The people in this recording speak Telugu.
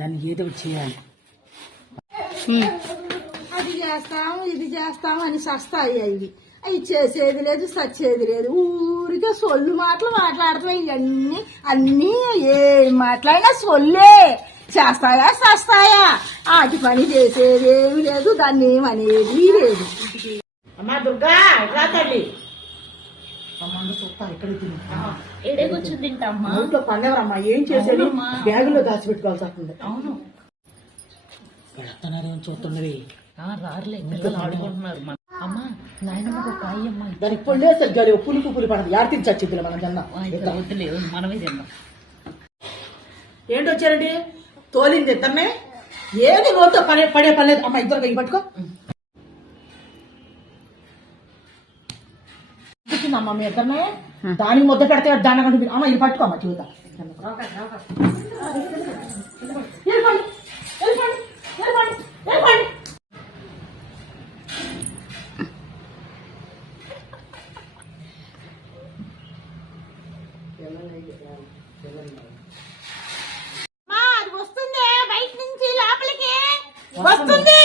దాన్ని ఏదో ఒకటి చేయాలి. అది చేస్తాం ఇది చేస్తాం అని సస్తాయి అవి అవి చేసేది లేదు సచ్చేది లేదు. ఊరికే సొల్లు మాటలు మాట్లాడుతాయి. ఇవన్నీ అన్నీ ఏం మాట్లాడినా సొల్లే. చేస్తాయా సస్తాయా ఆటి పని చేసేదేమి లేదు. దాన్ని ఏమనేది లేదు. అమ్మా దుర్గా రా తల్లి. ఎడే కూర్చుని తింటామ్మా. ఇంట్లో పండగరమ్మా ఏం చేసేది బ్యాగులో దాచిపెట్టుకోవాల్సి వస్తుంది. అవును పెడుతున్నారేమో చూస్తున్నవి. రారులే పిల్లలు ఆడుకుంటున్నారు. అమ్మా నాయనమ్మకు ఒక అయ్యమ్మ దానికి పొళ్ళేస్తే గడి పులుపు పులి పడదు. యార్తించచ్చు పిల్ల మనం తిన్నాం. వద్దులేదు మనమే తిందాం. ఏంటి వచ్చారండి తోలింది ఇద్దరినే ఏది నోటితో పడే పని లేదు. అమ్మ ఇద్దరు ఇవి పట్టుకో. అమ్మ మీ ఇద్దరినే దానికి ముద్ద పెడితే దాని కంటే అమ్మ ఇది పట్టుకో అమ్మ చూద్దాం. అది వస్తుంది బయట నుంచి లోపలికి వస్తుంది.